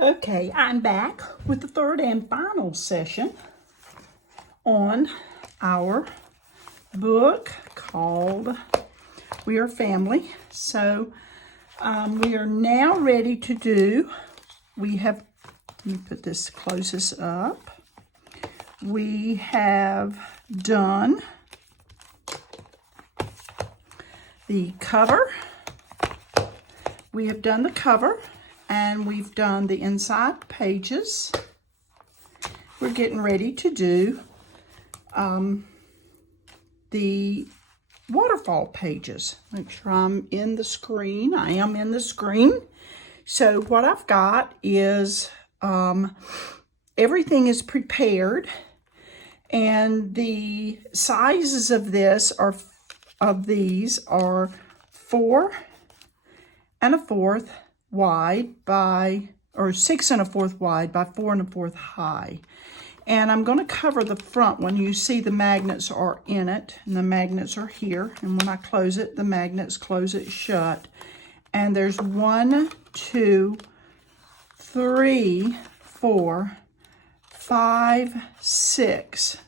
Okay, I'm back with the third and final session on our book called We Are Family. So we are now ready to do, let me put this, close this up. We have done the cover. We have done the cover. And we've done the inside pages. We're getting ready to do the waterfall pages. Make sure I'm in the screen. I am in the screen. So what I've got is everything is prepared, and the sizes of these are 4 1/4 wide by, or 6 1/4 wide by 4 1/4 high. And I'm going to cover the front one. You see the magnets are in it, and the magnets are here. And when I close it, the magnets close it shut. And there's 1, 2, 3, 4, 5, 6.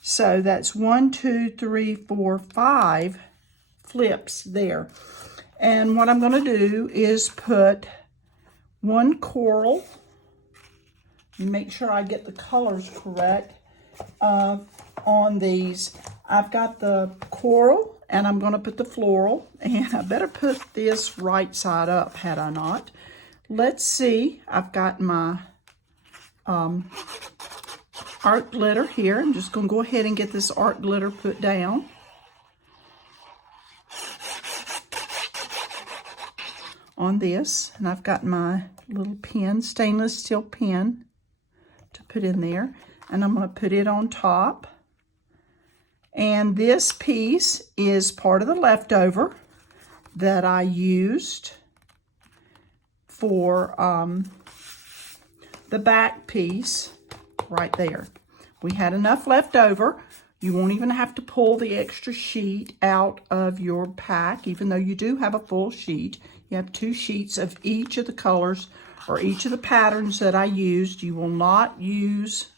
So that's 1, 2, 3, 4, 5 flips there. And what I'm going to do is put one coral, make sure I get the colors correct, on these. I've got the coral, and I'm going to put the floral, and I better put this right side up, had I not. Let's see, I've got my art glitter here. I'm just going to go ahead and get this art glitter put down. On this, and I've got my little pen, stainless steel pen, to put in there, and I'm going to put it on top. And this piece is part of the leftover that I used for the back piece right there. We had enough left over. You won't even have to pull the extra sheet out of your pack, even though you do have a full sheet. You have 2 sheets of each of the colors or each of the patterns that I used. You will not use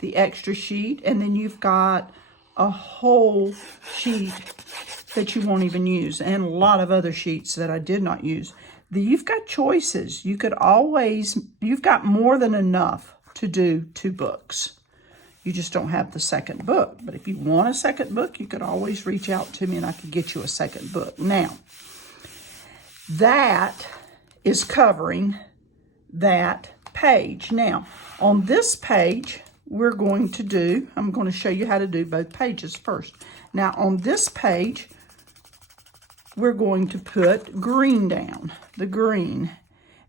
the extra sheet, and then you've got a whole sheet that you won't even use, and a lot of other sheets that I did not use. You've got choices. You've got more than enough to do 2 books. You just don't have the second book. But if you want a second book, you could always reach out to me and I could get you a second book. Now, that is covering that page. Now, on this page, I'm going to show you how to do both pages first. Now, on this page, we're going to put green down, the green.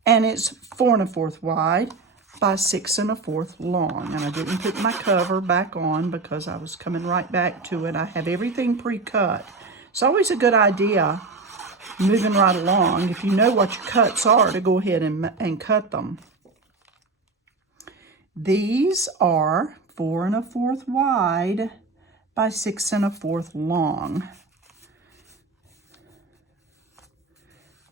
And it's 4 1/4 wide by 6 1/4 long. And I didn't put my cover back on because I was coming right back to it. I have everything pre-cut. It's always a good idea, moving right along, if you know what your cuts are, to go ahead and cut them. These are 4 1/4 wide by 6 1/4 long.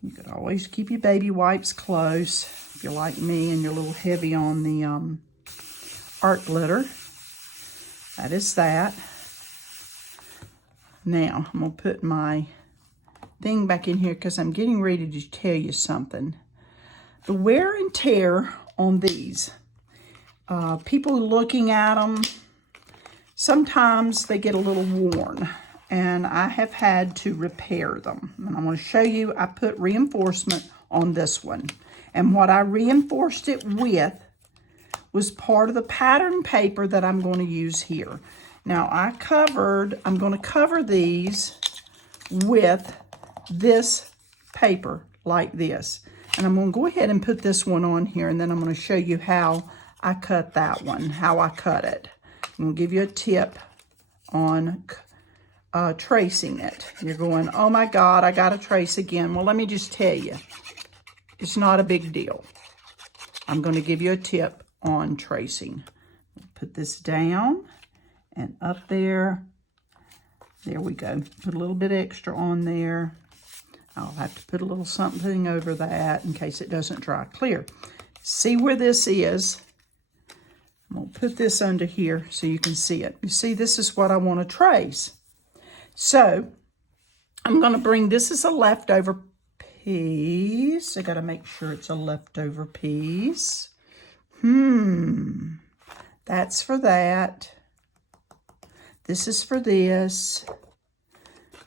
You could always keep your baby wipes close if you're like me and you're a little heavy on the art glitter. That is that. Now, I'm going to put my thing back in here because I'm getting ready to tell you something. The wear and tear on these, people looking at them, sometimes they get a little worn, and I have had to repair them. And I'm going to show you, I put reinforcement on this one. And what I reinforced it with was part of the pattern paper that I'm going to use here. Now, I'm going to cover these with this paper like this. And I'm going to go ahead and put this one on here, and then I'm going to show you how I cut that one, how I cut it. I'm going to give you a tip on tracing it. You're going, oh my God, I got to trace again. Well, let me just tell you, it's not a big deal. I'm going to give you a tip on tracing. Put this down and up there. There we go. Put a little bit extra on there. I'll have to put a little something over that in case it doesn't dry clear. See where this is? I'm going to put this under here so you can see it. You see, this is what I want to trace. So I'm going to bring, this is a leftover piece. I got to make sure it's a leftover piece. That's for that. This is for this.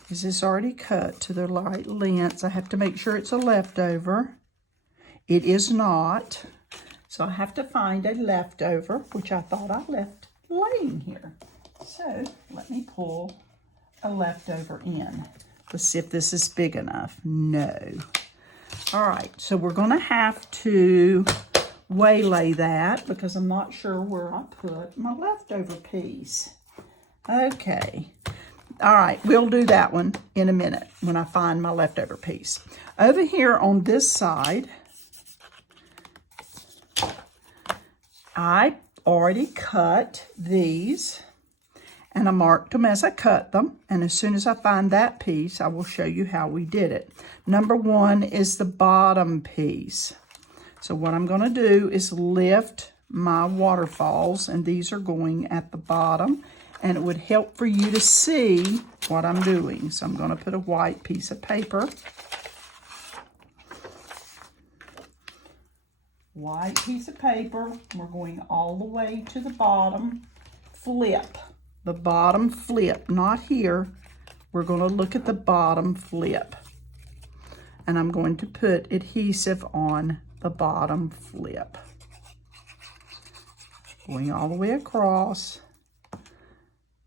Is this already cut to the right lengths? I have to make sure it's a leftover. It is not. So I have to find a leftover, which I thought I left laying here. So let me pull a leftover in. Let's see if this is big enough. No. All right, so we're going to have to waylay that because I'm not sure where I put my leftover piece. Okay. All right, we'll do that one in a minute when I find my leftover piece. Over here on this side, I already cut these, and I marked them as I cut them. And as soon as I find that piece, I will show you how we did it. Number one is the bottom piece. So what I'm going to do is lift my waterfalls, and these are going at the bottom. And it would help for you to see what I'm doing. So I'm going to put a white piece of paper. White piece of paper. We're going all the way to the bottom. Flip. The bottom flip. Not here. We're going to look at the bottom flip. And I'm going to put adhesive on the bottom flip. Going all the way across.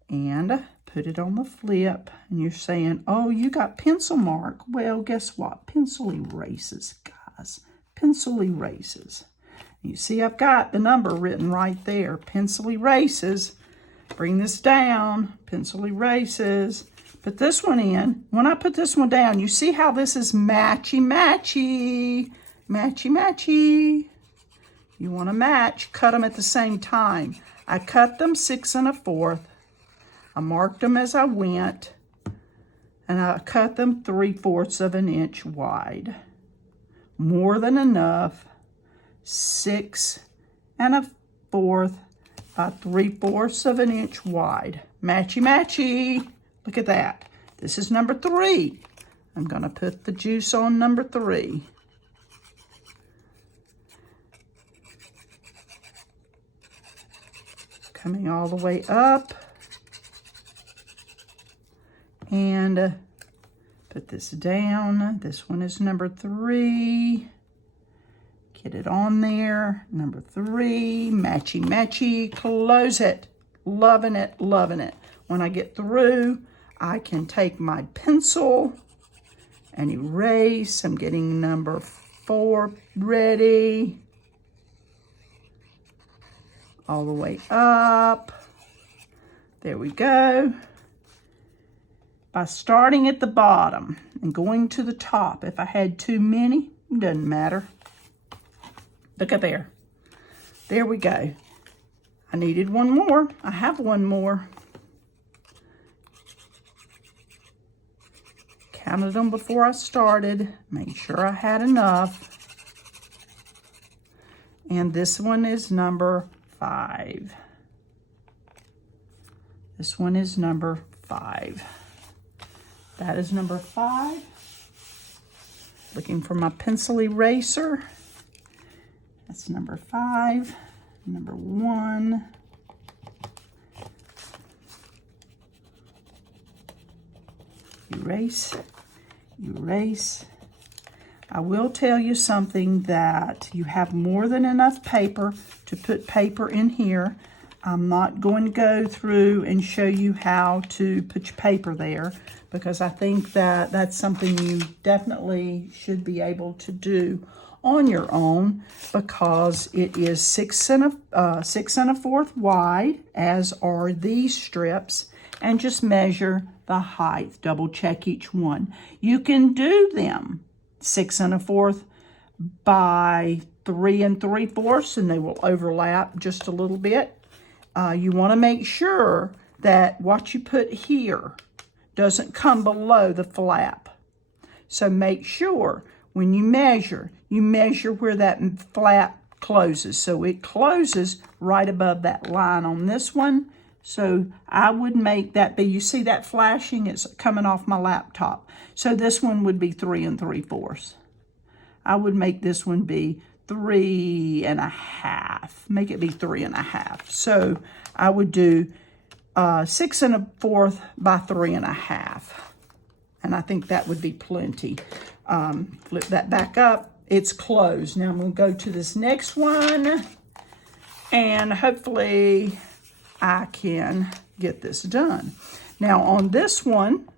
And put it on the flip. And you're saying, oh, you got pencil mark. Well, guess what? Pencil erases, guys. Pencil erases. You see I've got the number written right there. Pencil erases. Bring this down. Pencil erases. Put this one in. When I put this one down, you see how this is matchy-matchy. Matchy-matchy. You want to match. Cut them at the same time. I cut them 6 1/4. I marked them as I went, and I cut them 3/4 of an inch wide. More than enough. 6 1/4 by 3/4 of an inch wide. Matchy matchy. Look at that. This is number 3. I'm going to put the juice on number 3. Coming all the way up. And put this down. This one is number 3. Get it on there. Number 3. Matchy, matchy. Close it. Loving it, loving it. When I get through, I can take my pencil and erase. I'm getting number 4 ready. All the way up. There we go. By starting at the bottom and going to the top. If I had too many, it doesn't matter. Look up there. There we go. I needed one more. I have one more. Counted them before I started. Made sure I had enough. And this one is number 5. This one is number 5. That is number 5. Looking for my pencil eraser. That's number 5. Number 1. Erase. Erase. I will tell you something, that you have more than enough paper to put paper in here. I'm not going to go through and show you how to put your paper there, because I think that that's something you definitely should be able to do on your own, because it is 6 1/4 wide, as are these strips, and just measure the height. Double check each one. You can do them 6 1/4 by 3 3/4, and they will overlap just a little bit. You want to make sure that what you put here doesn't come below the flap. So make sure when you measure where that flap closes. So it closes right above that line on this one. So I would make that be, you see that flashing? It's coming off my laptop. So this one would be 3 3/4. I would make this one be 3 1/2. Make it be 3 1/2. So I would do 6 1/4 by 3 1/2. And I think that would be plenty. Flip that back up. It's closed. Now I'm going to go to this next one. And hopefully I can get this done. Now on this one,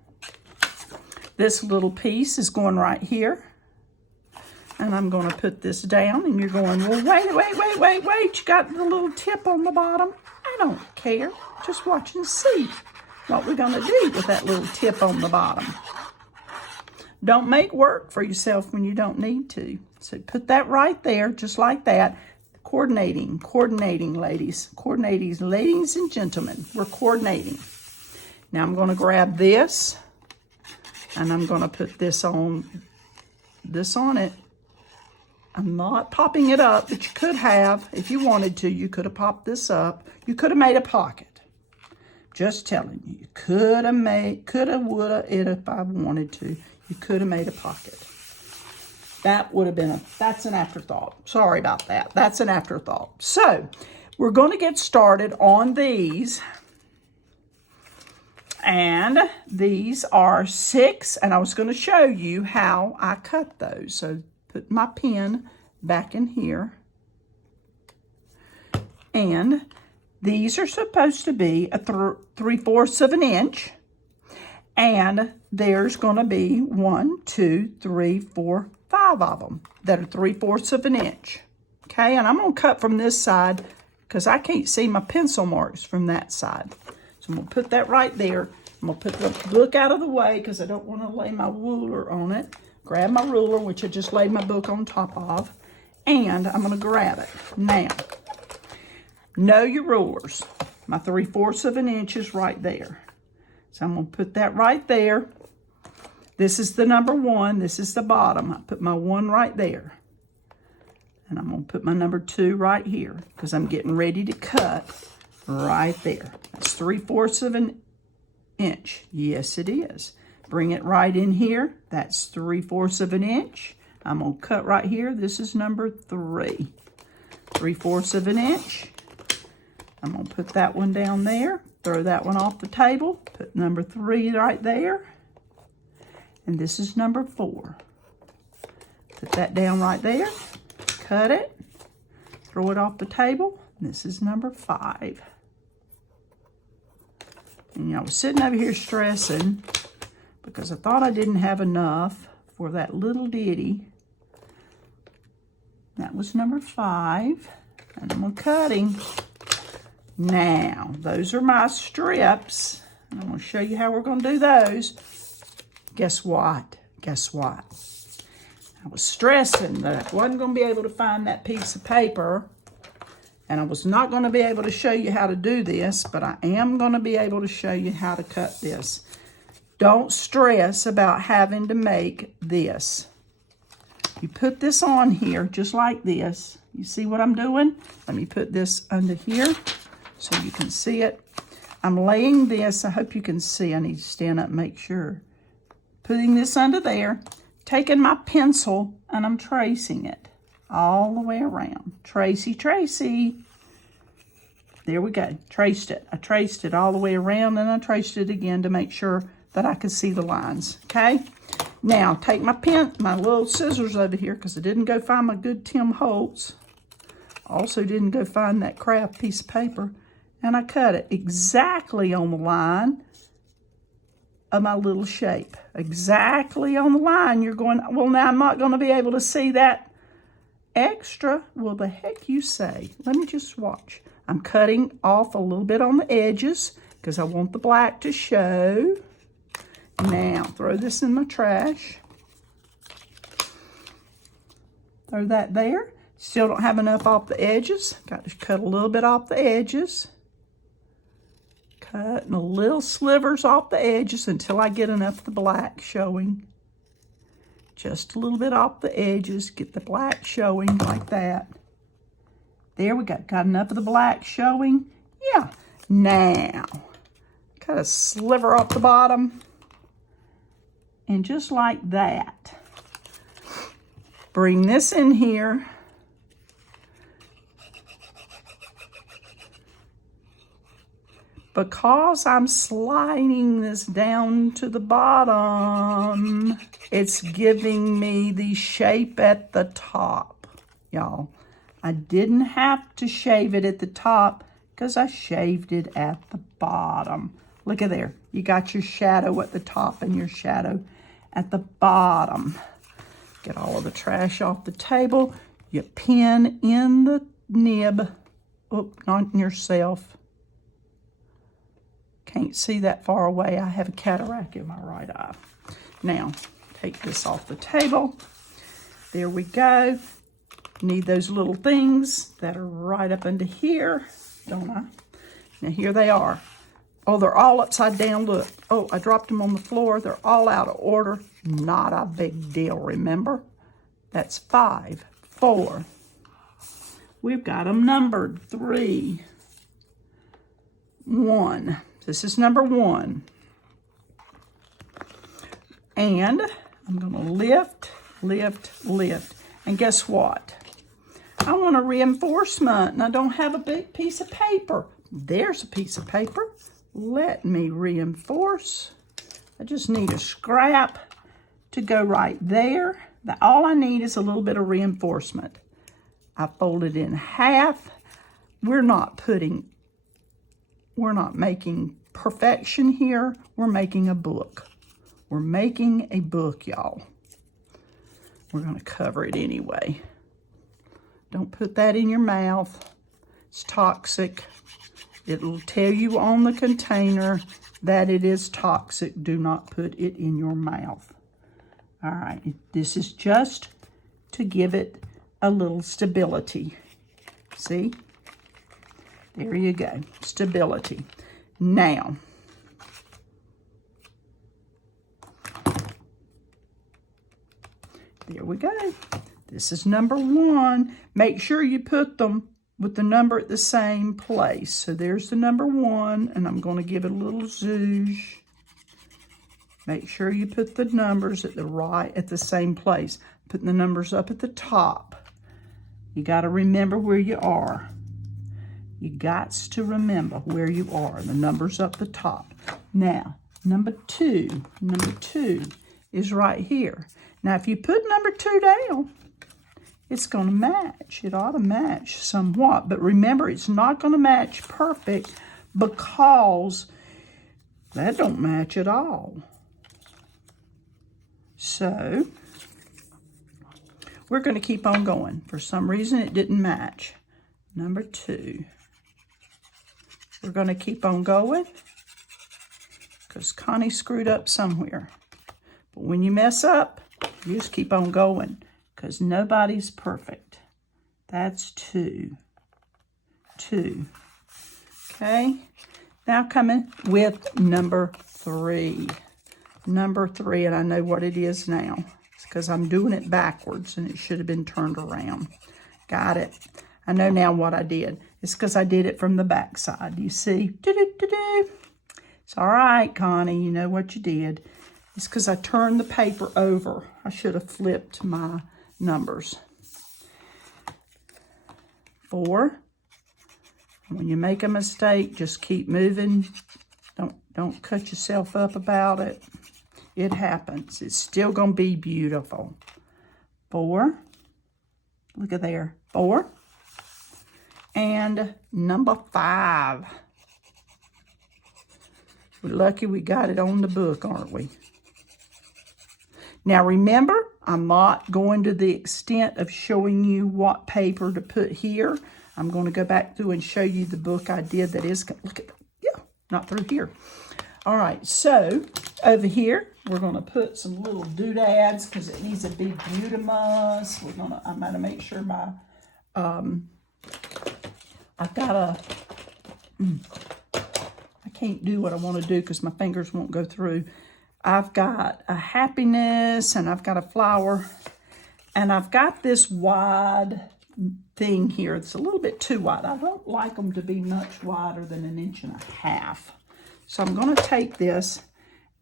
this little piece is going right here. And I'm going to put this down. And you're going, well, wait. You got the little tip on the bottom. I don't care. Just watch and see what we're going to do with that little tip on the bottom. Don't make work for yourself when you don't need to. So put that right there, just like that. Coordinating, ladies. Coordinating, ladies and gentlemen. We're coordinating. Now I'm going to grab this, and I'm going to put this on it. I'm not popping it up, but you could have, if you wanted to, you could have popped this up. You could have made a pocket. Just telling you, you could have, woulda, it if I wanted to. You could have made a pocket. That would have been that's an afterthought. Sorry about that. That's an afterthought. So we're going to get started on these. And these are 6, and I was going to show you how I cut those. So put my pen back in here. And these are supposed to be a 3/4 of an inch. And there's going to be 1, 2, 3, 4, 5 of them that are 3/4 of an inch. Okay, and I'm going to cut from this side because I can't see my pencil marks from that side. So I'm going to put that right there. I'm going to put the book out of the way because I don't want to lay my ruler on it. Grab my ruler, which I just laid my book on top of, and I'm going to grab it. Now, know your rulers. My 3/4 of an inch is right there. So I'm going to put that right there. This is the number 1. This is the bottom. I put my 1 right there. And I'm going to put my number 2 right here because I'm getting ready to cut right there. That's 3/4 of an inch. Yes, it is. Bring it right in here. That's 3/4 of an inch. I'm going to cut right here. This is number 3. 3/4 of an inch. I'm going to put that one down there. Throw that one off the table. Put number 3 right there. And this is number 4. Put that down right there. Cut it. Throw it off the table. And this is number 5. And I was sitting over here stressing because I thought I didn't have enough for that little ditty. That was number 5. And I'm going to cut him. Now, those are my strips. And I'm going to show you how we're going to do those. Guess what? I was stressing that I wasn't going to be able to find that piece of paper. And I was not going to be able to show you how to do this, but I am going to be able to show you how to cut this. Don't stress about having to make this. You put this on here just like this. You see what I'm doing? Let me put this under here so you can see it. I'm laying this. I hope you can see. I need to stand up and make sure. Putting this under there. Taking my pencil and I'm tracing it all the way around. Tracy. There we go. Traced it. I traced it all the way around and I traced it again to make sure that I could see the lines. Okay? Now, take my little scissors over here because I didn't go find my good Tim Holtz. Also didn't go find that craft piece of paper. And I cut it exactly on the line of my little shape. Exactly on the line. You're going, well, now I'm not going to be able to see that extra. Well, the heck you say. Let me just watch. I'm cutting off a little bit on the edges because I want the black to show. Now, throw this in my trash. Throw that there. Still don't have enough off the edges. Got to cut a little bit off the edges. Cutting a little slivers off the edges until I get enough of the black showing. Just a little bit off the edges. Get the black showing like that. There we go. Got enough of the black showing? Yeah. Now, cut a sliver off the bottom. And just like that, bring this in here. Because I'm sliding this down to the bottom, it's giving me the shape at the top, y'all. I didn't have to shave it at the top because I shaved it at the bottom. Look at there. You got your shadow at the top and your shadow at the bottom. Get all of the trash off the table. You pin in the nib. Oop, not in yourself. Can't see that far away. I have a cataract in my right eye. Now, take this off the table. There we go. Need those little things that are right up under here, don't I? Now, here they are. Oh, they're all upside down. Look. Oh, I dropped them on the floor. They're all out of order. Not a big deal, remember? That's 5, 4. We've got them numbered. 3, 1. This is number 1. And I'm going to lift, lift, lift. And guess what? I want a reinforcement, and I don't have a big piece of paper. There's a piece of paper. Let me reinforce. I just need a scrap to go right there. All I need is a little bit of reinforcement. I fold it in half. We're not making perfection here. We're making a book. We're making a book, y'all. We're going to cover it anyway. Don't put that in your mouth. It's toxic. It'll tell you on the container that it is toxic. Do not put it in your mouth. All right, this is just to give it a little stability. See? There you go, stability. Now, there we go. This is number 1. Make sure you put them with the number at the same place. So there's the number 1, and I'm going to give it a little zhuzh. Make sure you put the numbers at the same place. Putting the numbers up at the top. You got to remember where you are. You got to remember where you are. The numbers up the top. Now, number 2 is right here. Now, if you put number 2 down, it's going to match. It ought to match somewhat. But remember, it's not going to match perfect because that don't match at all. So, we're going to keep on going. For some reason, it didn't match. Number 2. We're going to keep on going because Connie screwed up somewhere. But when you mess up, you just keep on going because nobody's perfect. That's 2. 2. Okay? Now coming with number 3. Number 3, and I know what it is now. It's because I'm doing it backwards and it should have been turned around. Got it. I know now what I did. It's because I did it from the back side. You see? Do-do-do-do. It's all right, Connie. You know what you did. It's because I turned the paper over. I should have flipped my numbers. 4. When you make a mistake, just keep moving. Don't cut yourself up about it. It happens. It's still going to be beautiful. 4. Look at there. 4. And number 5. We're lucky we got it on the book, aren't we? Now remember, I'm not going to the extent of showing you what paper to put here. I'm going to go back through and show you the book I did that is, look at, yeah, not through here. All right, so over here, we're going to put some little doodads because it needs to be beautimous. I'm going to make sure my, I've got a, I can't do what I want to do because my fingers won't go through. I've got a happiness and I've got a flower and I've got this wide thing here. It's a little bit too wide. I don't like them to be much wider than 1.5 inches. So I'm going to take this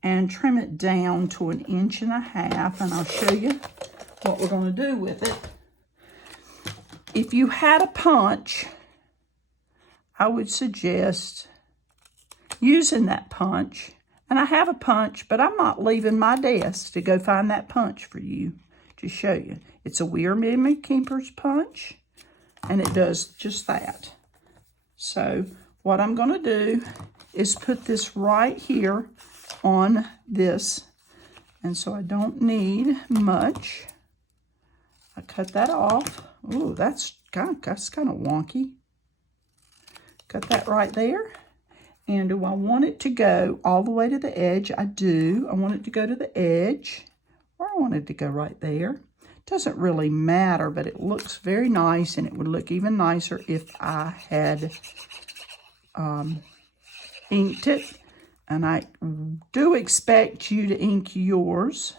and trim it down to 1.5 inches, and I'll show you what we're going to do with it. If you had a punch, I would suggest using that punch. And I have a punch, but I'm not leaving my desk to go find that punch for you to show you. It's a Weir Memory Keeper's punch, and it does just that. So what I'm going to do is put this right here on this, and so I don't need much. I cut that off. Ooh, that's kind of wonky. Cut that right there. And do I want it to go all the way to the edge? I do. I want it to go to the edge, or I want it to go right there. Doesn't really matter, but it looks very nice, and it would look even nicer if I had inked it. And I do expect you to ink yours.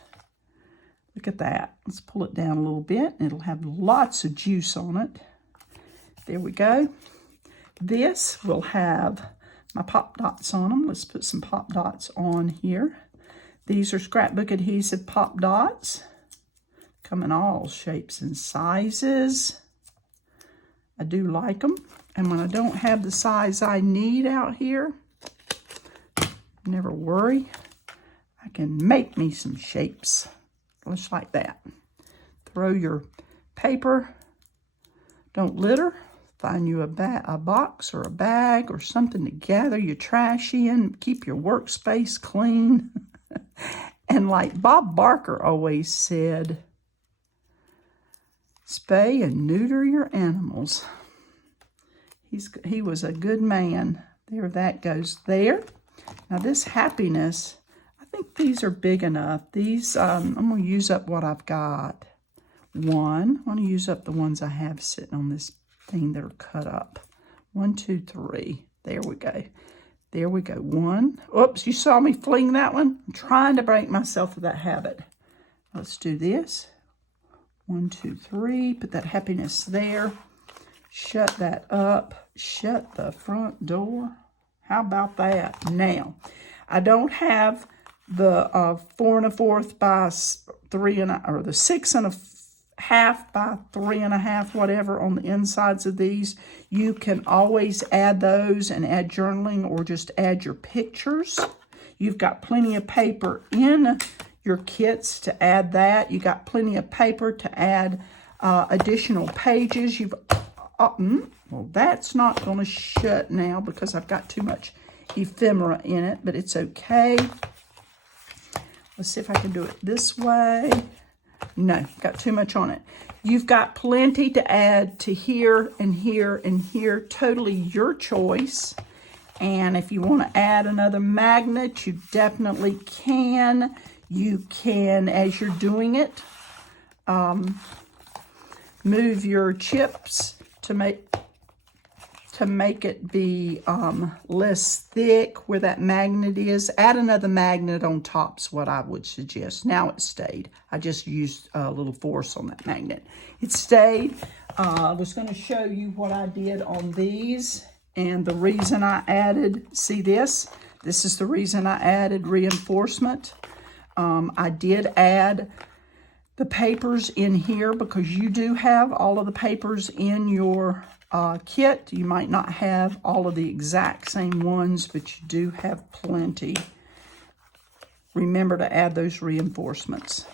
Look at that. Let's pull it down a little bit. It'll have lots of juice on it. There we go. This will have my pop dots on them. Let's put some pop dots on here. These are scrapbook adhesive pop dots. Come in all shapes and sizes. I do like them. And when I don't have the size I need out here, never worry. I can make me some shapes. Just like that. Throw your paper. Don't litter. Find you a box or a bag or something to gather your trash in. Keep your workspace clean. And like Bob Barker always said, spay and neuter your animals. He was a good man. There, that goes there. Now this happiness, I think these are big enough. These, I'm going to use up what I've got. I want to use up the ones I have sitting on this thing that are cut up. 1, 2, 3. There we go. There we go. 1. Oops, you saw me fling that one? I'm trying to break myself of that habit. Let's do this. 1, 2, 3. Put that happiness there. Shut that up. Shut the front door. How about that? Now, I don't have the 4 1/4 by 3 or the 6 1/2 by 3 1/2, whatever, on the insides of these. You can always add those and add journaling, or just add your pictures. You've got plenty of paper in your kits to add that. You got plenty of paper to add additional pages. Well, that's not going to shut now because I've got too much ephemera in it, but it's okay. Let's see if I can do it this way. No, got too much on it. You've got plenty to add to here and here and here. Totally your choice. And if you want to add another magnet, you definitely can. You can, as you're doing it, move your chips to make it be less thick where that magnet is. Add another magnet on top's what I would suggest. Now it stayed. I just used a little force on that magnet. It stayed. I was going to show you what I did on these, and the reason I added, see this? This is the reason I added reinforcement. I did add the papers in here because you do have all of the papers in your kit. You might not have all of the exact same ones, but you do have plenty. Remember to add those reinforcements.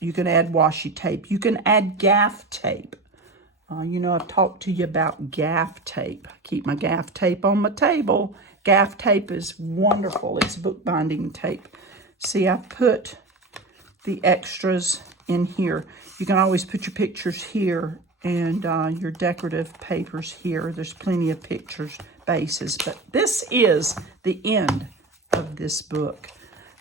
You can add washi tape. You can add gaff tape. You know, I've talked to you about gaff tape. I keep my gaff tape on my table. Gaff tape is wonderful. It's bookbinding tape. See, I put the extras in here. You can always put your pictures here and your decorative papers here. There's plenty of pictures, bases. But this is the end of this book.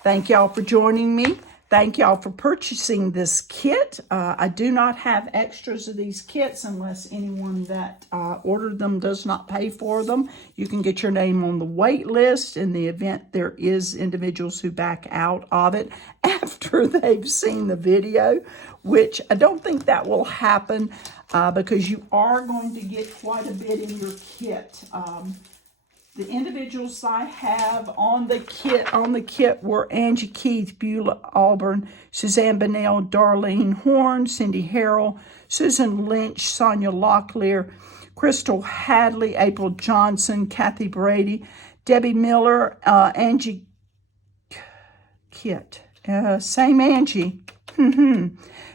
Thank y'all for joining me. Thank y'all for purchasing this kit. I do not have extras of these kits unless anyone that ordered them does not pay for them. You can get your name on the wait list in the event there is individuals who back out of it after they've seen the video, which I don't think that will happen because you are going to get quite a bit in your kit. The individuals I have on the kit were Angie Keith, Beulah Auburn, Suzanne Bonnell, Darlene Horn, Cindy Harrell, Susan Lynch, Sonia Locklear, Crystal Hadley, April Johnson, Kathy Brady, Debbie Miller, Angie Kit, same Angie,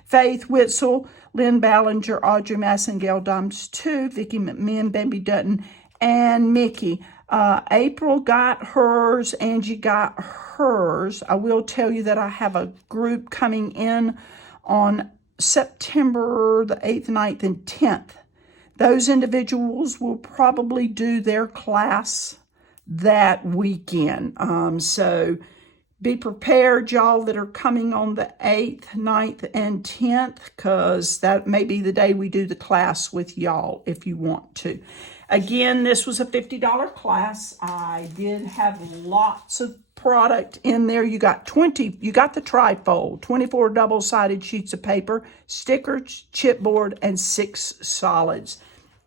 Faith Witzel, Lynn Ballinger, Audrey Massengale, Doms 2, Vicki McMinn, Baby Dutton, and Mickey. April got hers, Angie got hers. I will tell you that I have a group coming in on September the 8th, 9th, and 10th. Those individuals will probably do their class that weekend. So be prepared, y'all that are coming on the 8th, 9th, and 10th, because that may be the day we do the class with y'all if you want to. Again, this was a $50 class. I did have lots of product in there. You got the trifold, 24 double-sided sheets of paper, stickers, chipboard, and 6 solids.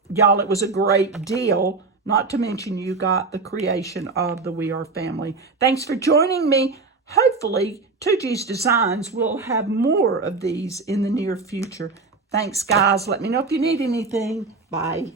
Y'all, it was a great deal, not to mention you got the creation of the We Are Family. Thanks for joining me. Hopefully, 2G's Designs will have more of these in the near future. Thanks, guys. Let me know if you need anything. Bye.